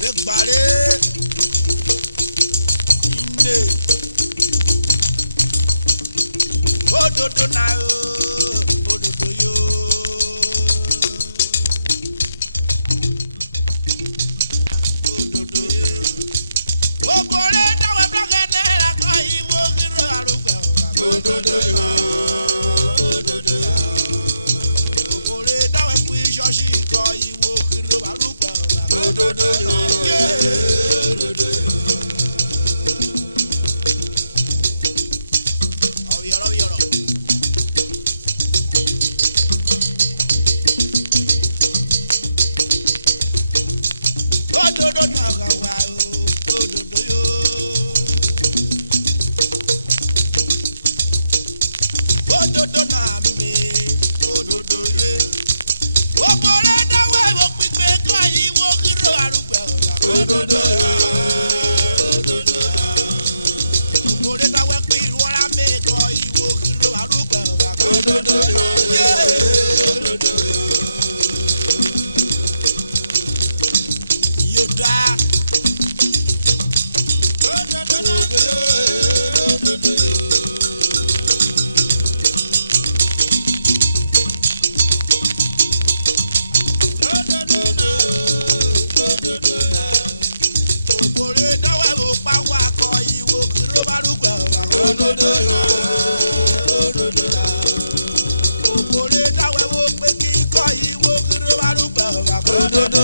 Begbare ine ododo na ododo yo ododo yo obore dawe blogene la ko iwo giro arugbe ododo yo ododo yo obore dawe pu shoshi ko iwo giro arugbe ododo yo ododo yo ododo na gawa ododo yo ododo na me ododo ye obore dawe wo pipe ko iwo giro arugbe ododo yo ododo obore dawe pi irora me ko iwo giro arugbe ododo yo ododo yoda obore dawe wo pa wa ko iwo giro barugbe ododo ododo obore dawe wo pe ki ko iwo giro barugbe ododo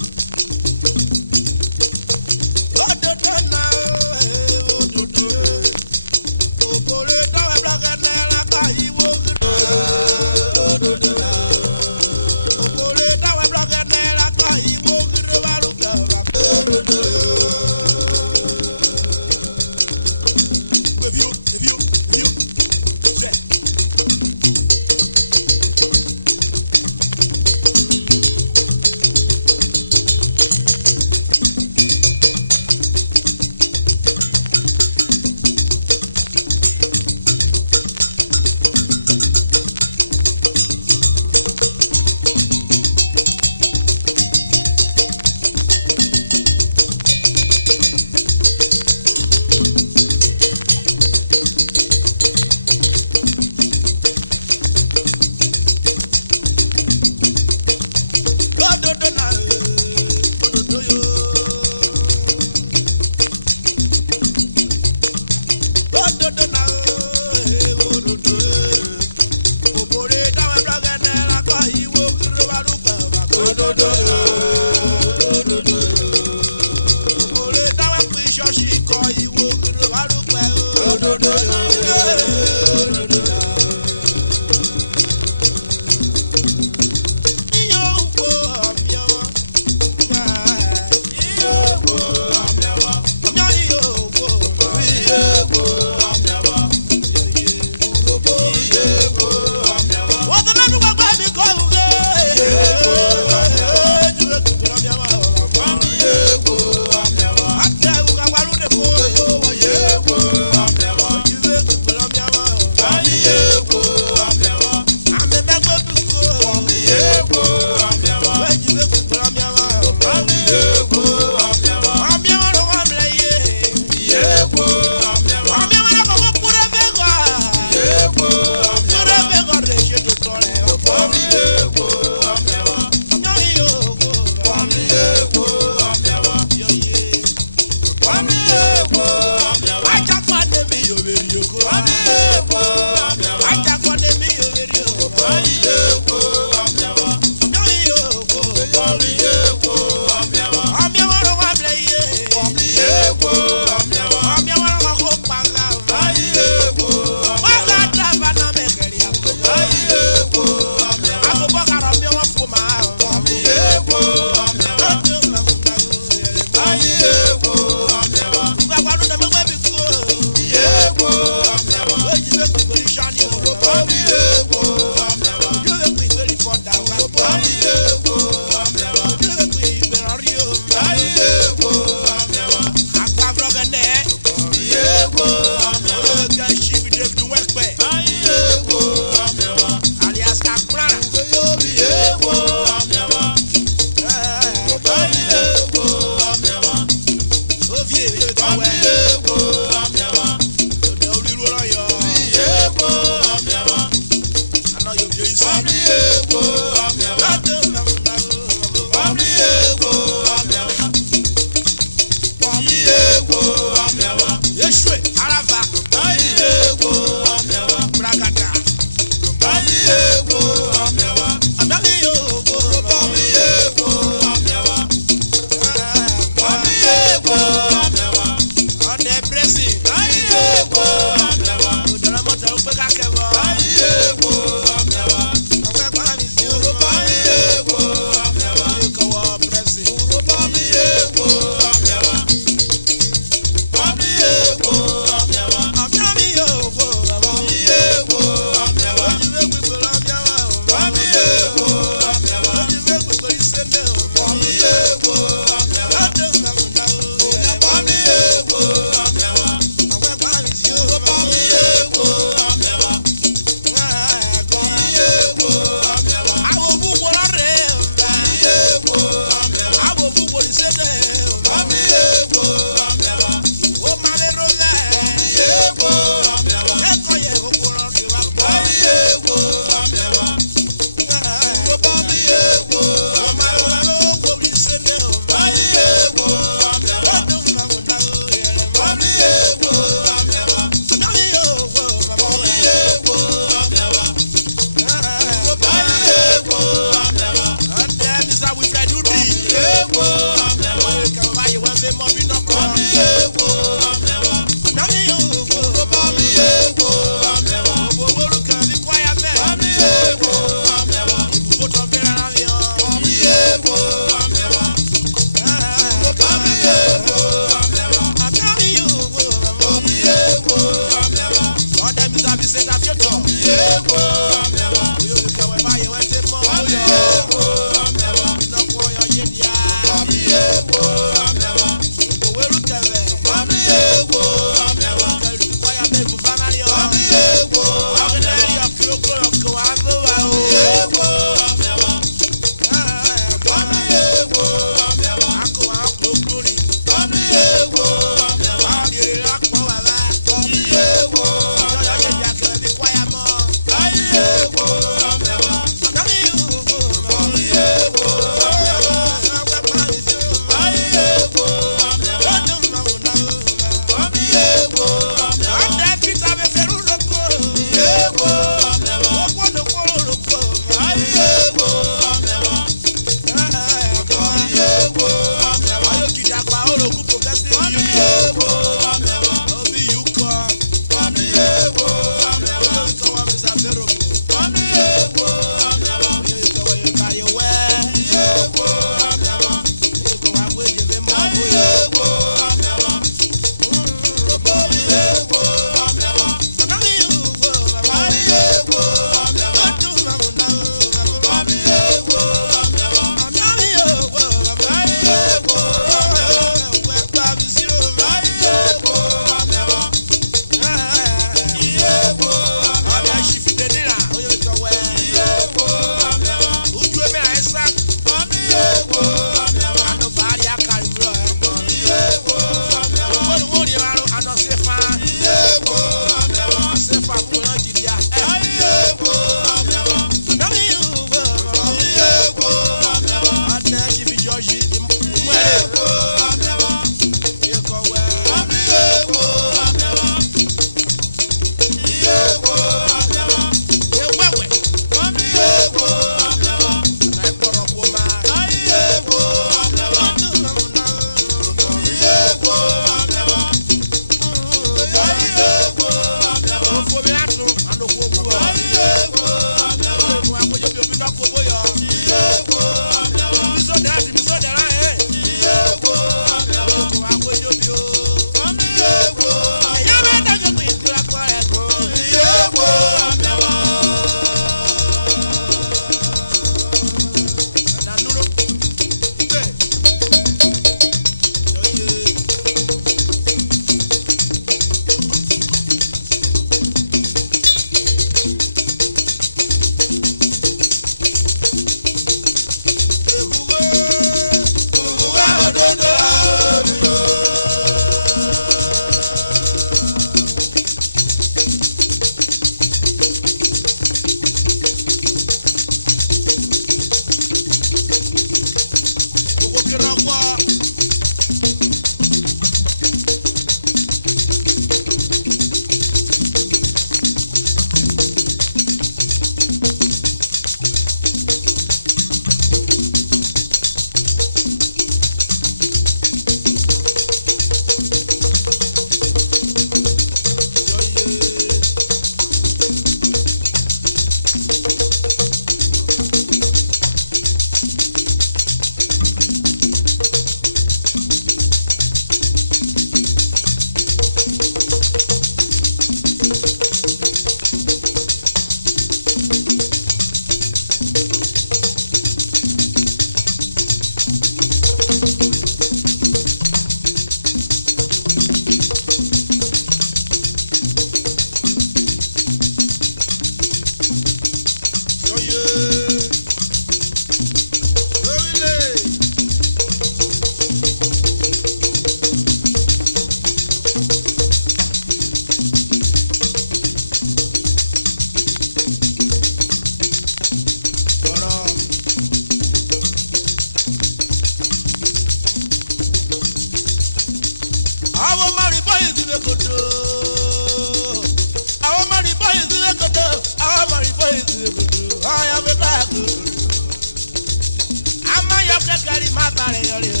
mata re yori o.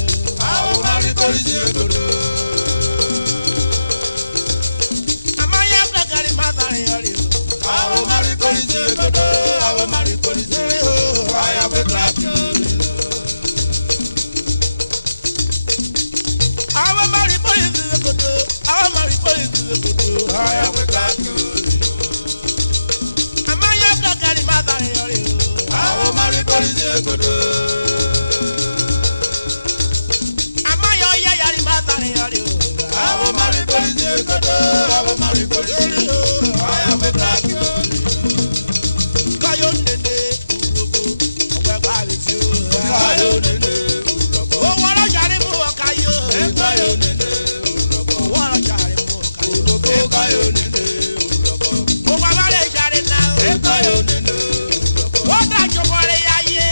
Àwọn mari kò sí òdodo. Amaya plakari mata re yori o. Àwọn mari kò sí òdodo. Àwọn mari kò sí òdodo. Wáyà pé kíláàsì òní lọ. Àwọn mari polisi òdodo. Àwọn mari polisi òdodo. Wáyà pé kíláàsì òní lọ. Amaya plakari mata re yori o. Àwọn mari kò sí òdodo. Amaya oya yari mata re yori o. Àwọn mari kò sí òdodo. Àwọn mari kò sí òdodo. Wáyà pé kíláàsì òní lọ. Kayo nene urobo. Ọ̀pẹ pàlì sí o. Kayo nene urobo. Owó ọlọ́jà ni mú ọkà yó. Kayo nene urobo. Owó ọlọ́jà ni mú ọkà yó. Urobo kayo nene urobo. Owó abálẹ̀ ìjàre náà. Kayo nene urobo. Ó dájú bọ́lẹ̀ yáyé.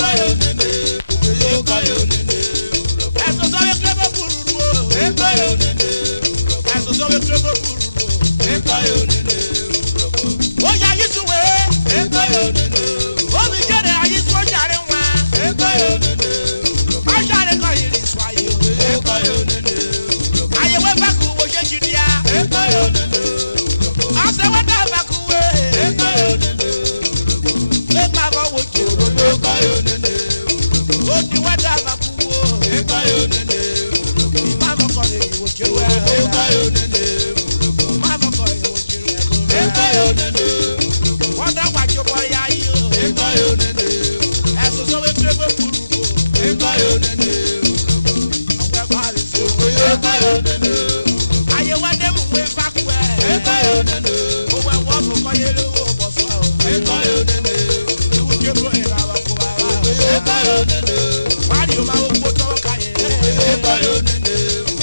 Kayo nene urobo. Kayo nene urobo. Ẹ̀sùn sọ́wé kílódé kúrúrú o. Kayo nene urobo. Ẹ̀sùn sọ́wé kílódé kúrúrú o. Kayo nene urobo. Ó yà yí sùwé. Kayo nene urobo. Ó mi jẹ́rẹ̀ ayé sùn ó jàre wọn. Kayo nene urobo. Má jàre kan yìí sùn ayé o. Kayo nene urobo. Àyẹ̀wò ẹ̀fẹ̀kù wo ṣe jì díà. Kayo nene urobo. Àṣẹwọ́dà ẹ̀fẹ̀kù wé. Kayo nene urobo. Lé máa bọ̀ wo jì o. Kayo nene urobo. Ó ní wẹ́dà ẹ̀fẹ̀kù wo. Kayo nene urobo. Má bọ̀ kọ́ ìwò jì o. Kayo nene urobo. Má bọ̀ kọ́ ìwò jì o. Kayo nene urobo. Wọ́n dọ́gba jọ bọ́ ya yí o. Kayo nene urobo. Ẹ̀sùn sọ́wé kílódé kúrúrú o. Kayo nene urobo. Ọ̀pẹ pàlì sí o. Kayo nene urobo. Àyẹ̀wò ẹ̀dẹ́mù wé fákù ẹ̀. Kayo nene Owó ẹ̀wọ́ kò kọ́ yé lówó bọ̀ fún ọ. Kayo nene Ìwú jẹ́ bó ìlà wà kó wà wá. Kayo nene Wádìí o máa ń gbó tọ́wọ́ ká yẹ. Kayo nene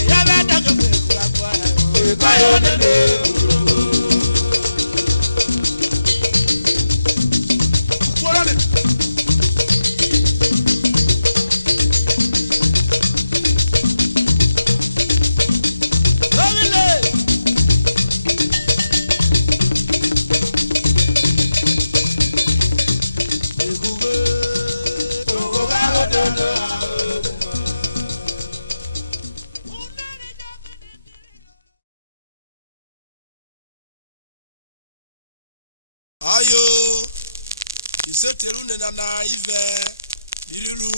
Ìyá bẹ́ẹ̀ dẹ́gbẹ̀ pé kúra kú ẹ̀. Kayo nene urobo. Kúrò lẹ̀. Lórílẹ̀. Ègúngé. Ogo kago dodo. Ayo, iseteru nena na ive biriru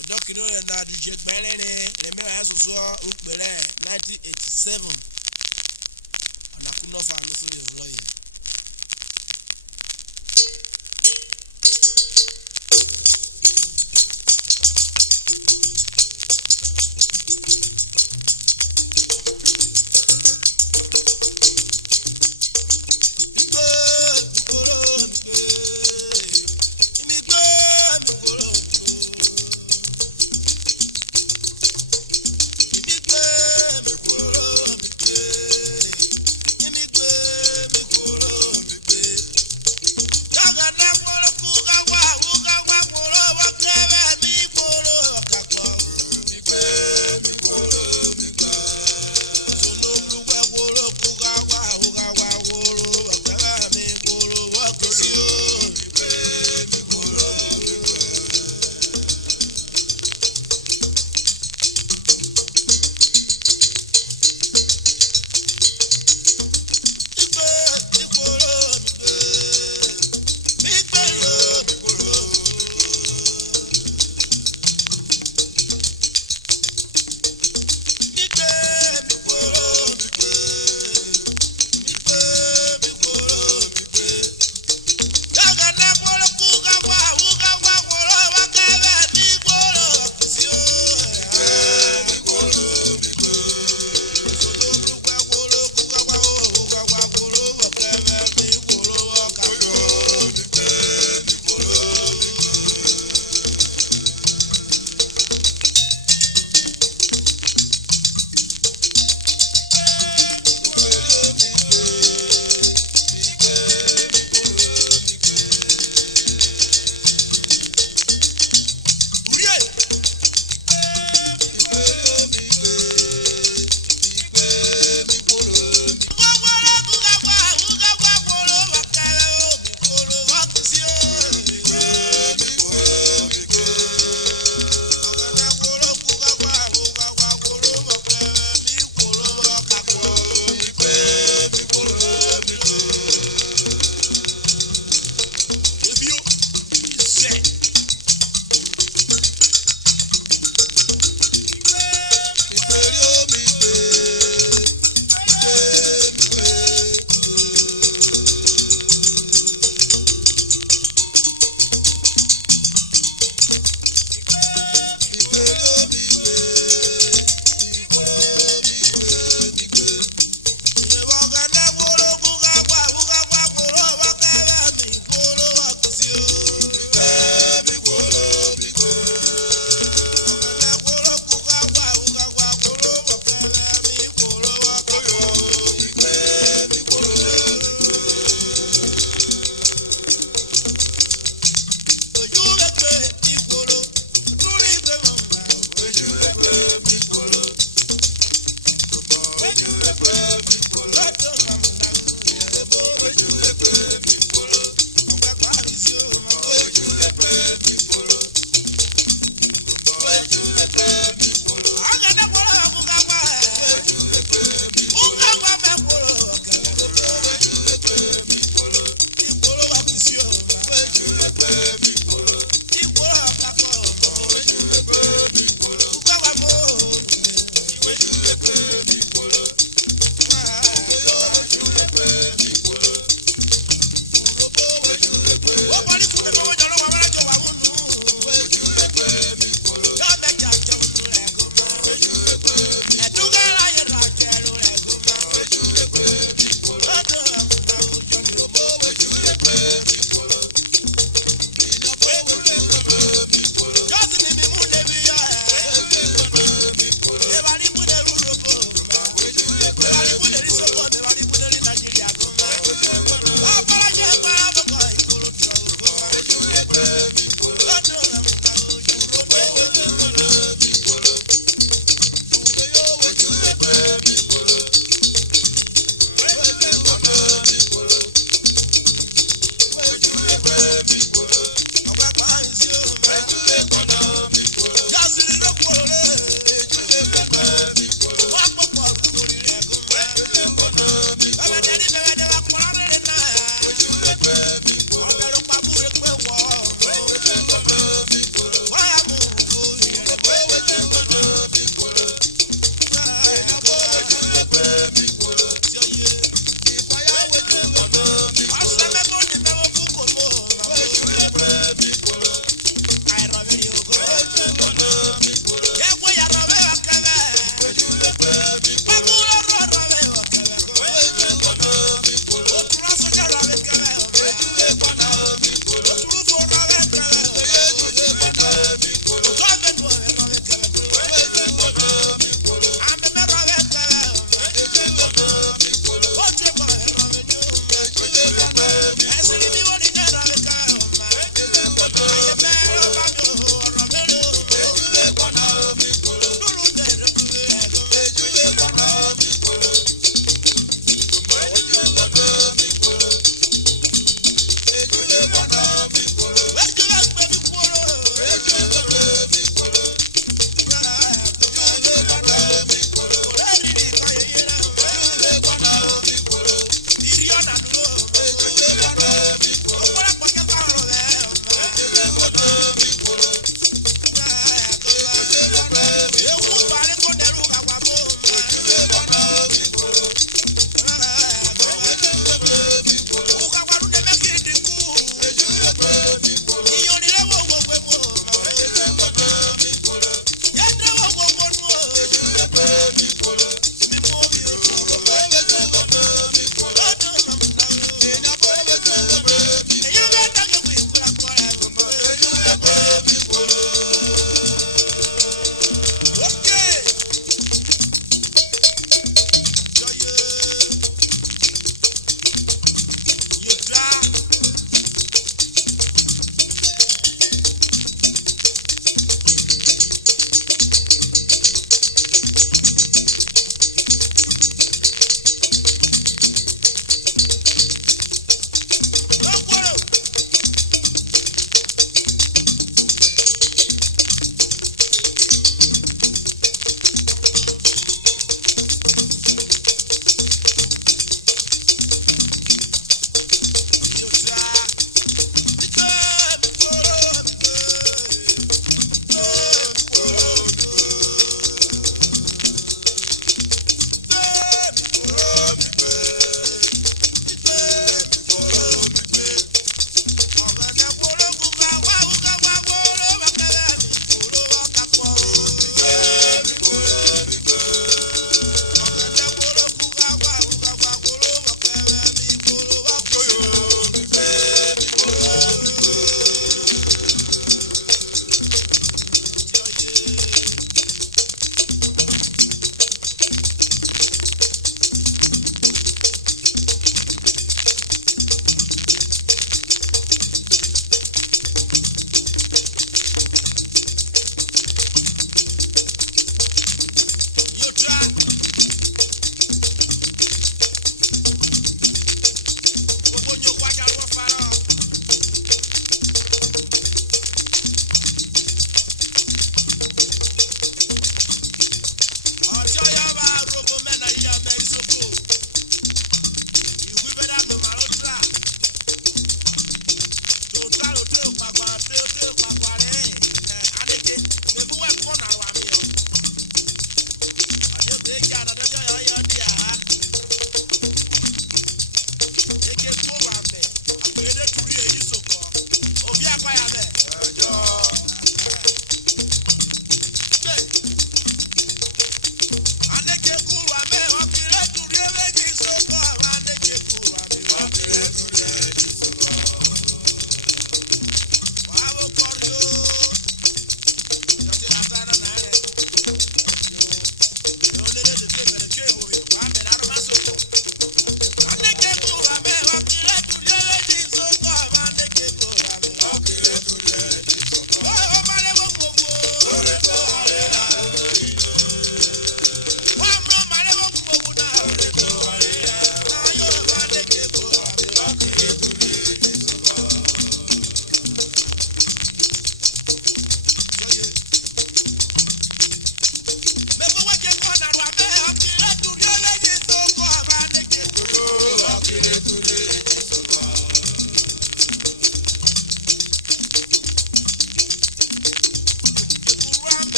edokino na duje gberere reme asoso ukpere 1987 onakuno fa mi so le vloye. Mikuro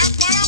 Agbára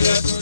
Yes.